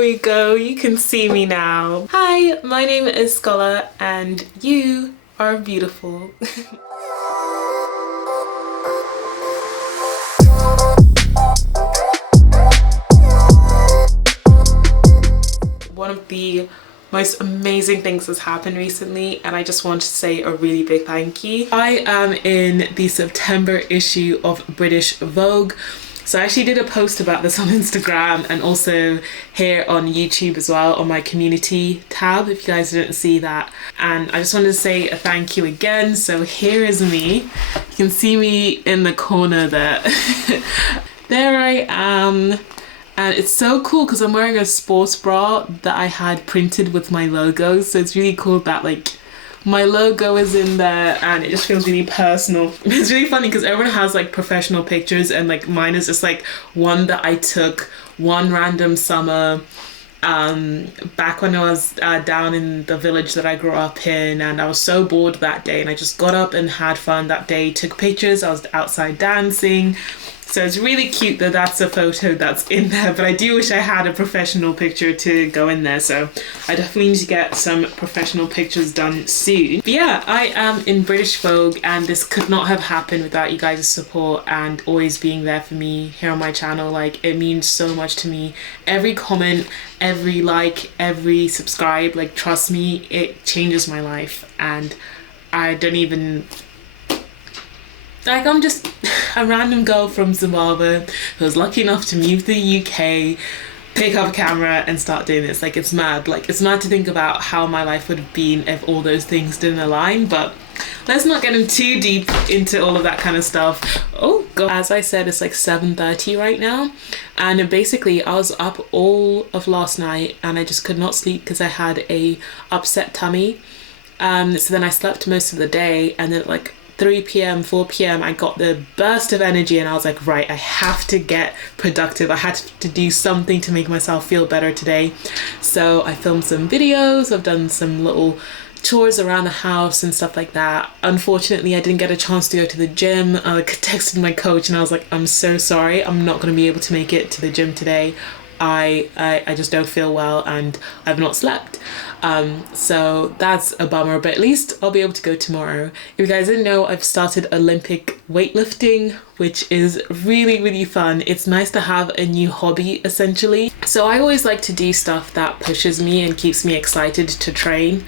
we go, you can see me now. Hi, my name is Scola and you are beautiful. One of the most amazing things has happened recently and I just want to say a really big thank you. I am in the September issue of British Vogue. So I actually did a post about this on Instagram and also here on YouTube as well on my community tab if you guys didn't see that. And I just wanted to say a thank you again. So here is me. You can see me in the corner there. There I am. And it's so cool because I'm wearing a sports bra that I had printed with my logo. So it's really cool that like my logo is in there and it just feels really personal. It's really funny because everyone has like professional pictures and like mine is just like one that I took one random summer back when I was down in the village that I grew up in, and I was so bored that day and I just got up and had fun that day, took pictures, I was outside dancing. So it's really cute that that's a photo that's in there, but I do wish I had a professional picture to go in there. So I definitely need to get some professional pictures done soon. But yeah, I am in British Vogue and this could not have happened without you guys' support and always being there for me here on my channel. Like it means so much to me. Every comment, every like, every subscribe, like trust me, it changes my life. And I don't even... like I'm just a random girl from Zimbabwe who was lucky enough to move to the UK, pick up a camera and start doing this. Like it's mad. Like it's mad to think about how my life would have been if all those things didn't align, but let's not get in too deep into all of that kind of stuff. Oh god. As I said, it's like 7:30 right now and basically I was up all of last night and I just could not sleep because I had a upset tummy. So then I slept most of the day and then like 3 p.m, 4 p.m, I got the burst of energy and I was like, right, I have to get productive. I had to do something to make myself feel better today. So I filmed some videos, I've done some little chores around the house and stuff like that. Unfortunately, I didn't get a chance to go to the gym. I texted my coach and I was like, I'm so sorry, I'm not going to be able to make it to the gym today. I just don't feel well and I've not slept. So that's a bummer, but at least I'll be able to go tomorrow. If you guys didn't know, I've started Olympic weightlifting, which is really, really fun. It's nice to have a new hobby essentially. So I always like to do stuff that pushes me and keeps me excited to train.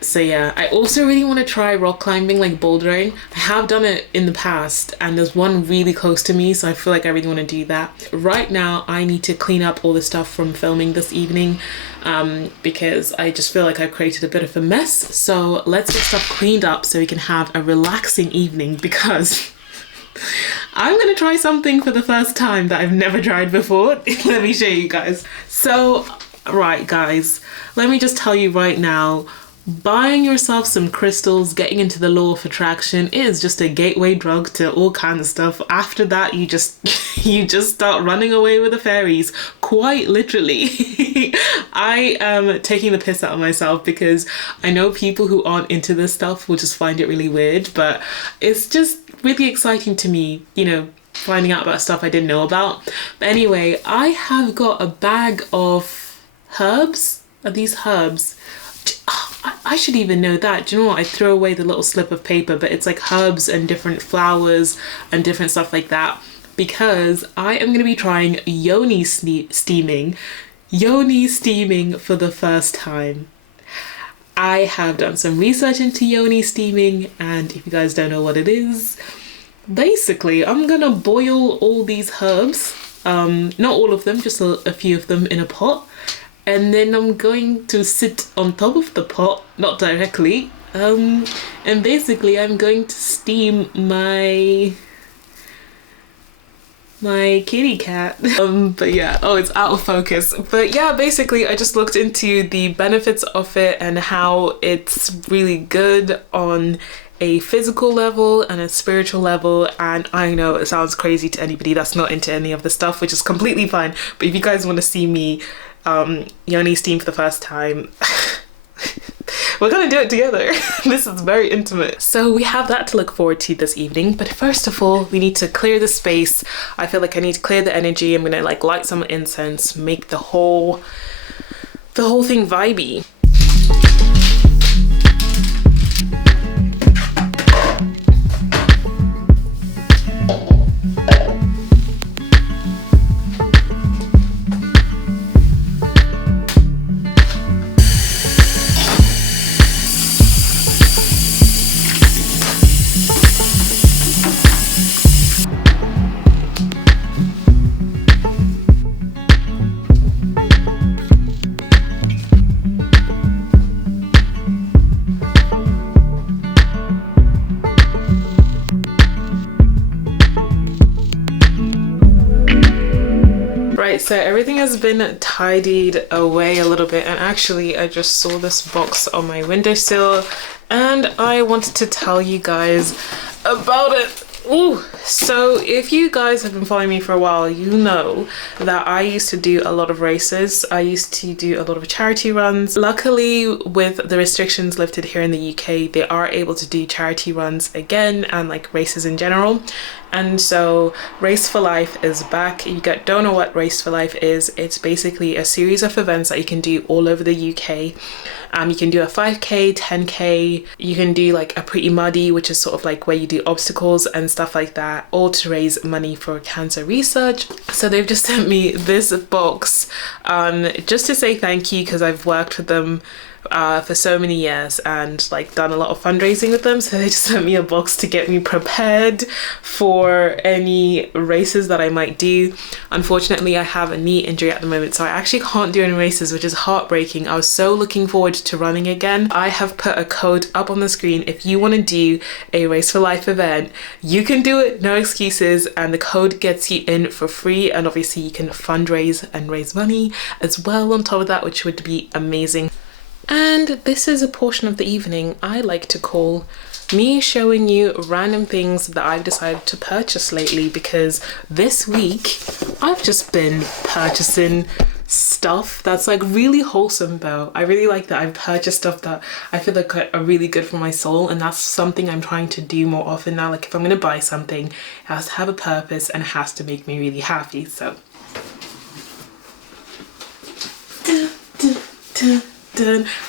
So yeah, I also really want to try rock climbing, like bouldering. I have done it in the past and there's one really close to me, so I feel like I really want to do that. Right now I need to clean up all the stuff from filming this evening because I just feel like I've created a bit of a mess. So let's get stuff cleaned up so we can have a relaxing evening because I'm gonna try something for the first time that I've never tried before. Let me show you guys. So right guys, let me just tell you right now, buying yourself some crystals, getting into the law of attraction is just a gateway drug to all kinds of stuff. After that, you just start running away with the fairies, quite literally. I am taking the piss out of myself because I know people who aren't into this stuff will just find it really weird, but it's just really exciting to me, you know, finding out about stuff I didn't know about. But anyway, I have got a bag of herbs. Are these herbs? I should even know that. Do you know what? I throw away the little slip of paper, but it's like herbs and different flowers and different stuff like that because I am going to be trying Yoni Steaming. Yoni Steaming for the first time. I have done some research into Yoni Steaming, and if you guys don't know what it is, basically I'm going to boil all these herbs, not all of them, just a few of them in a pot. And then I'm going to sit on top of the pot, not directly, and basically I'm going to steam my kitty cat. But yeah, oh, it's out of focus. But yeah, basically I just looked into the benefits of it and how it's really good on a physical level and a spiritual level, and I know it sounds crazy to anybody that's not into any of the stuff, which is completely fine, but if you guys want to see me Yoni steam for the first time, we're gonna do it together. This is very intimate. So we have that to look forward to this evening, but first of all, we need to clear the space. I feel like I need to clear the energy. I'm gonna like light some incense, make the whole thing vibey. So everything has been tidied away a little bit, and actually I just saw this box on my windowsill and I wanted to tell you guys about it. Ooh, so if you guys have been following me for a while, you know that I used to do a lot of races. I used to do a lot of charity runs. Luckily, with the restrictions lifted here in the UK, they are able to do charity runs again and like races in general. And so Race for Life is back. If you don't know what Race for Life is, it's basically a series of events that you can do all over the UK. You can do a 5k, 10k, you can do like a Pretty Muddy, which is sort of like where you do obstacles and stuff like that, all to raise money for cancer research. So they've just sent me this box just to say thank you, because I've worked with them for so many years and like done a lot of fundraising with them. So they just sent me a box to get me prepared for any races that I might do. Unfortunately, I have a knee injury at the moment, so I actually can't do any races, which is heartbreaking. I was so looking forward to running again. I have put a code up on the screen. If you want to do a Race for Life event, you can do it, no excuses, and the code gets you in for free, and obviously you can fundraise and raise money as well on top of that, which would be amazing. And this is a portion of the evening I like to call me showing you random things that I've decided to purchase lately, because this week I've just been purchasing stuff that's like really wholesome though. I really like that I've purchased stuff that I feel like are really good for my soul, and that's something I'm trying to do more often now. Like if I'm gonna buy something, it has to have a purpose and it has to make me really happy. So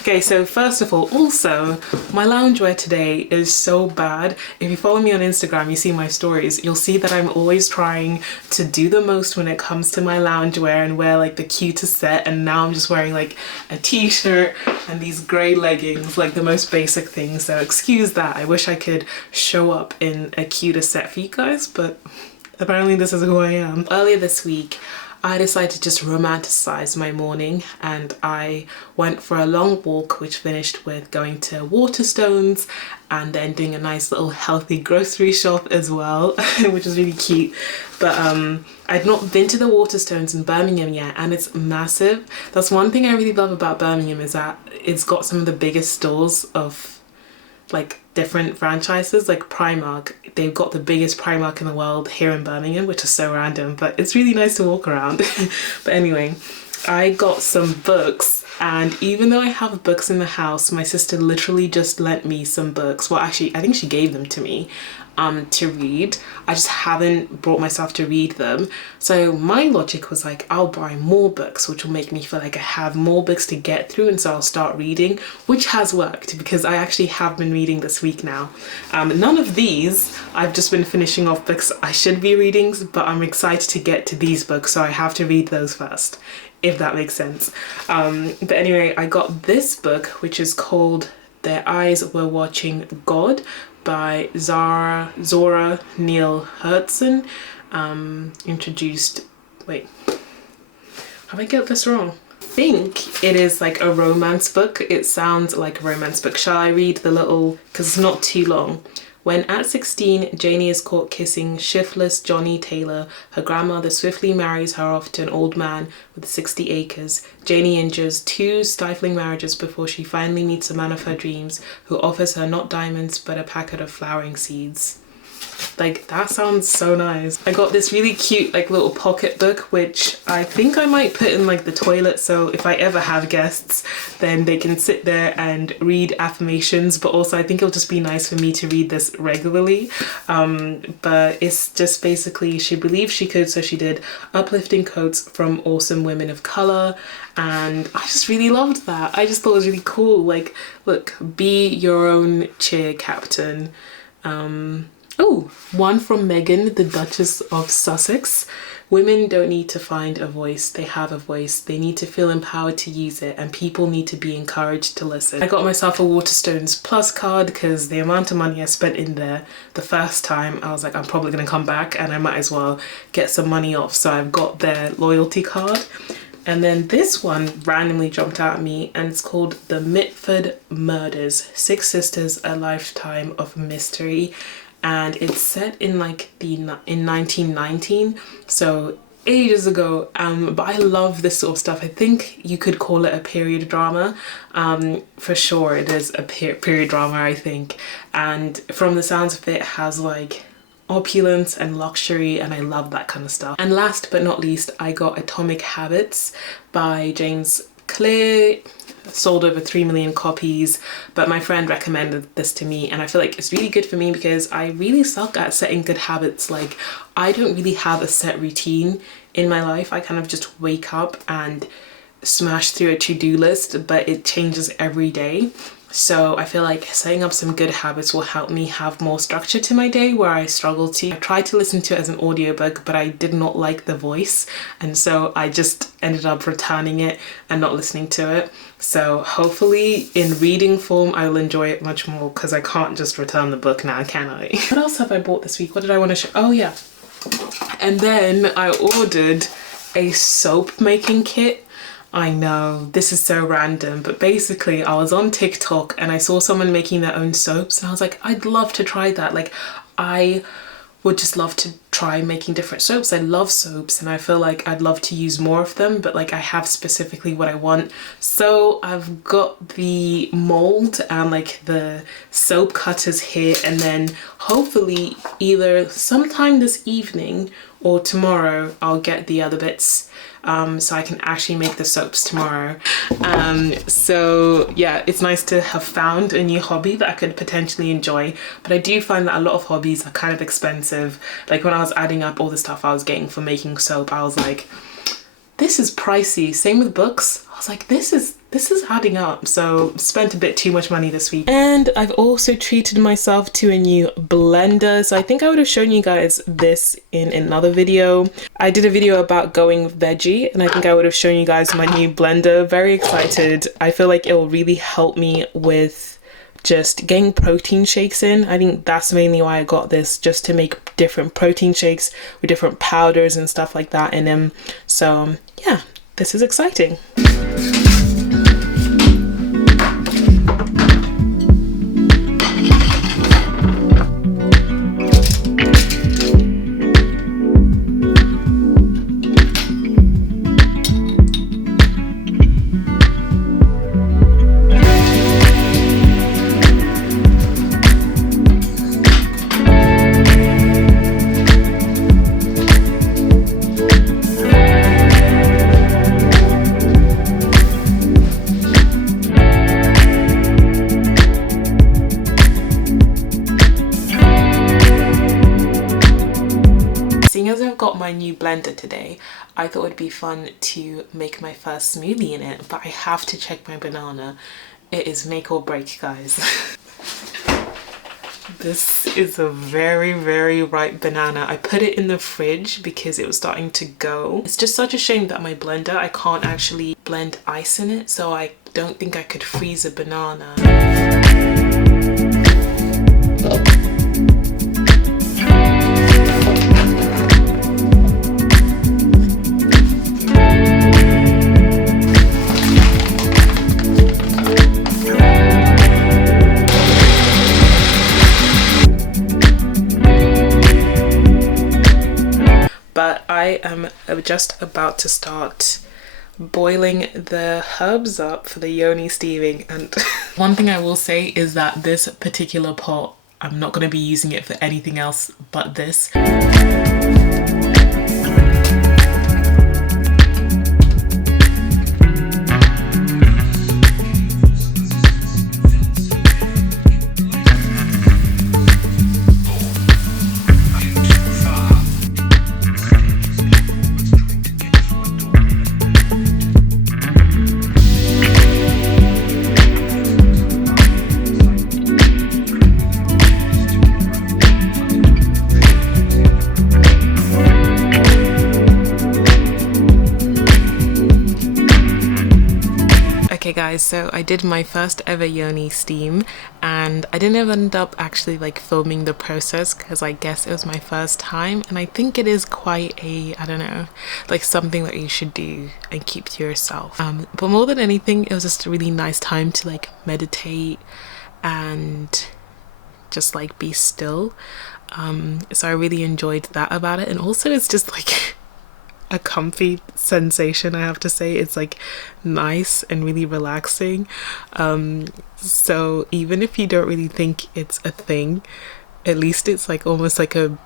okay, so first of all, also my loungewear today is so bad. If you follow me on Instagram, you see my stories, you'll see that I'm always trying to do the most when it comes to my loungewear and wear like the cutest set, and now I'm just wearing like a t-shirt and these grey leggings, like the most basic things. So excuse that. I wish I could show up in a cuter set for you guys, but apparently this is who I am. Earlier this week, I decided to just romanticize my morning, and I went for a long walk, which finished with going to Waterstones and then doing a nice little healthy grocery shop as well, which is really cute. But I'd not been to the Waterstones in Birmingham yet, and it's massive. That's one thing I really love about Birmingham, is that it's got some of the biggest stores of like different franchises. Like Primark, they've got the biggest Primark in the world here in Birmingham, which is so random, but it's really nice to walk around. But anyway, I got some books, and even though I have books in the house, my sister literally just lent me some books. Well, actually I think she gave them to me to read. I just haven't brought myself to read them. So my logic was like, I'll buy more books, which will make me feel like I have more books to get through, and so I'll start reading, which has worked because I actually have been reading this week now. None of these, I've just been finishing off books I should be reading, but I'm excited to get to these books, so I have to read those first, if that makes sense. But anyway, I got this book, which is called Their Eyes Were Watching God by Zora Neale Hurston. Wait, have I got this wrong? I think it is like a romance book. It sounds like a romance book. Shall I read the little, because it's not too long. When at 16, Janie is caught kissing shiftless Johnny Taylor, her grandmother swiftly marries her off to an old man with 60 acres. Janie endures 2 stifling marriages before she finally meets a man of her dreams, who offers her not diamonds but a packet of flowering seeds. Like, that sounds so nice. I got this really cute like little pocket book, which I think I might put in like the toilet, so if I ever have guests then they can sit there and read affirmations, but also I think it'll just be nice for me to read this regularly. But it's just basically, she believed she could, so she did uplifting quotes from awesome women of color, and I just really loved that. I just thought it was really cool. Like, look, be your own cheer captain. Oh, one from Meghan, the Duchess of Sussex. Women don't need to find a voice, they have a voice. They need to feel empowered to use it, and people need to be encouraged to listen. I got myself a Waterstones Plus card because the amount of money I spent in there the first time, I was like, I'm probably going to come back and I might as well get some money off. So I've got their loyalty card. And then this one randomly jumped out at me, and it's called The Mitford Murders, Six Sisters, A Lifetime of Mystery. And it's set in like in 1919, so ages ago, but I love this sort of stuff. I think you could call it a period drama. For sure it is a period drama, I think, and from the sounds of it, it has like opulence and luxury, and I love that kind of stuff. And last but not least, I got Atomic Habits by James Clear. Sold over 3 million copies, but my friend recommended this to me, and I feel like it's really good for me because I really suck at setting good habits. Like, I don't really have a set routine in my life. I kind of just wake up and smash through a to-do list, but it changes every day. So I feel like setting up some good habits will help me have more structure to my day where I struggle to. I tried to listen to it as an audiobook, but I did not like the voice, and so I just ended up returning it and not listening to it. So hopefully in reading form I will enjoy it much more, because I can't just return the book now, can I? What else have I bought this week? What did I want to show? Oh yeah. And then I ordered a soap making kit. I know, this is so random, but basically I was on TikTok and I saw someone making their own soaps, and I was like, I'd love to try that. Like, I would just love to try making different soaps. I love soaps and I feel like I'd love to use more of them, but like I have specifically what I want. So I've got the mold and like the soap cutters here, and then hopefully either sometime this evening or tomorrow I'll get the other bits, so I can actually make the soaps tomorrow. So yeah, it's nice to have found a new hobby that I could potentially enjoy, but I do find that a lot of hobbies are kind of expensive. Like when I was adding up all the stuff I was getting for making soap, I was like, this is pricey. Same with books. I was like, this is adding up. So spent a bit too much money this week. And I've also treated myself to a new blender. So I think I would have shown you guys this in another video. I did a video about going veggie, and I think I would have shown you guys my new blender. Very excited. I feel like it will really help me with just getting protein shakes in. I think that's mainly why I got this, just to make different protein shakes with different powders and stuff like that in them. So yeah, this is exciting. Got my new blender today, I thought it'd be fun to make my first smoothie in it, but I have to check my banana. It is make or break, guys. This is a very, very ripe banana. I put it in the fridge because it was starting to go. It's just such a shame that my blender, I can't actually blend ice in it, so I don't think I could freeze a banana. But I am just about to start boiling the herbs up for the Yoni Steaming, and one thing I will say is that this particular pot I'm not going to be using it for anything else but this. Okay guys, so I did my first ever Yoni steam, and I didn't end up actually like filming the process because I guess it was my first time, and I think it is quite a, I don't know, like something that you should do and keep to yourself. But more than anything, it was just a really nice time to like meditate and just like be still. So I really enjoyed that about it, and also it's just like a comfy sensation, I have to say. It's like nice and really relaxing. So even if you don't really think it's a thing, at least it's like almost like a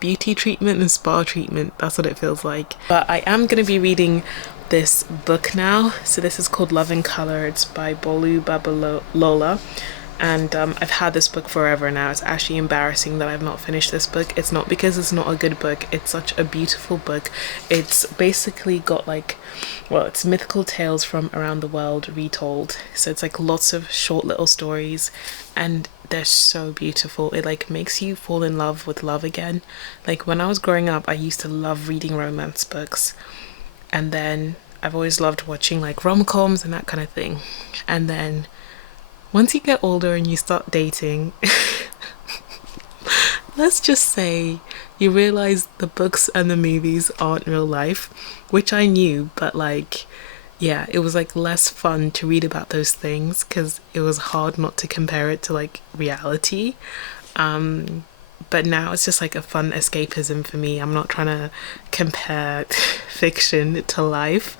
beauty treatment and spa treatment. That's what it feels like. But I am going to be reading this book now. So this is called Love in Color. It's by Bolu Babalola. And I've had this book forever now. It's actually embarrassing that I've not finished this book. It's not because it's not a good book. It's such a beautiful book. It's basically got like, well, it's mythical tales from around the world retold. So it's like lots of short little stories, and they're so beautiful. It like makes you fall in love with love again. Like when I was growing up, I used to love reading romance books, and then I've always loved watching like rom-coms and that kind of thing. And then once you get older and you start dating, let's just say you realize the books and the movies aren't real life, which I knew, but like, yeah, it was like less fun to read about those things because it was hard not to compare it to like reality. But now it's just like a fun escapism for me. I'm not trying to compare fiction to life.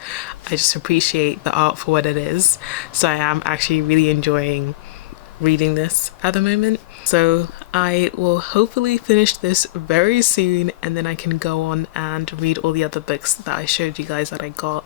I just appreciate the art for what it is. So I am actually really enjoying reading this at the moment. So I will hopefully finish this very soon, and then I can go on and read all the other books that I showed you guys that I got.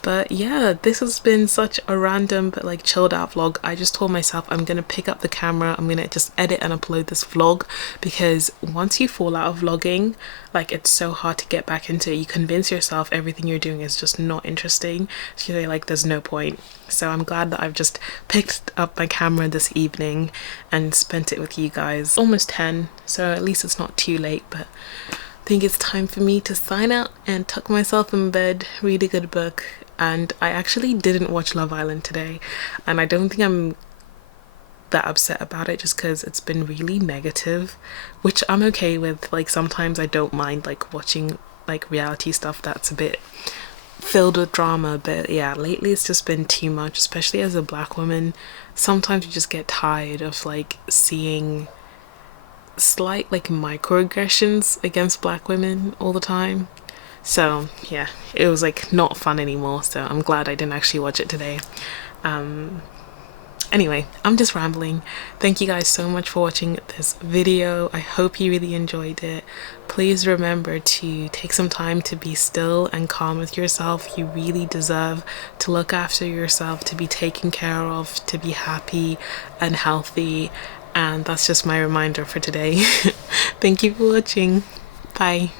But yeah, this has been such a random but like chilled out vlog. I just told myself I'm gonna pick up the camera, I'm gonna just edit and upload this vlog, because once you fall out of vlogging, like it's so hard to get back into it. You convince yourself everything you're doing is just not interesting, so you're like, there's no point. So I'm glad that I've just picked up my camera this evening and spent it with you guys. Almost 10, so at least it's not too late. But I think it's time for me to sign out and tuck myself in bed, read a good book. And I actually didn't watch Love Island today, and I don't think I'm that upset about it just because it's been really negative, which I'm okay with. Like sometimes I don't mind like watching like reality stuff that's a bit filled with drama, but yeah, lately it's just been too much, especially as a black woman. Sometimes you just get tired of like seeing slight like microaggressions against black women all the time. So yeah, it was like not fun anymore, so I'm glad I didn't actually watch it today. Anyway, I'm just rambling. Thank you guys so much for watching this video. I hope you really enjoyed it. Please remember to take some time to be still and calm with yourself. You really deserve to look after yourself, to be taken care of, to be happy and healthy. And that's just my reminder for today. Thank you for watching. Bye.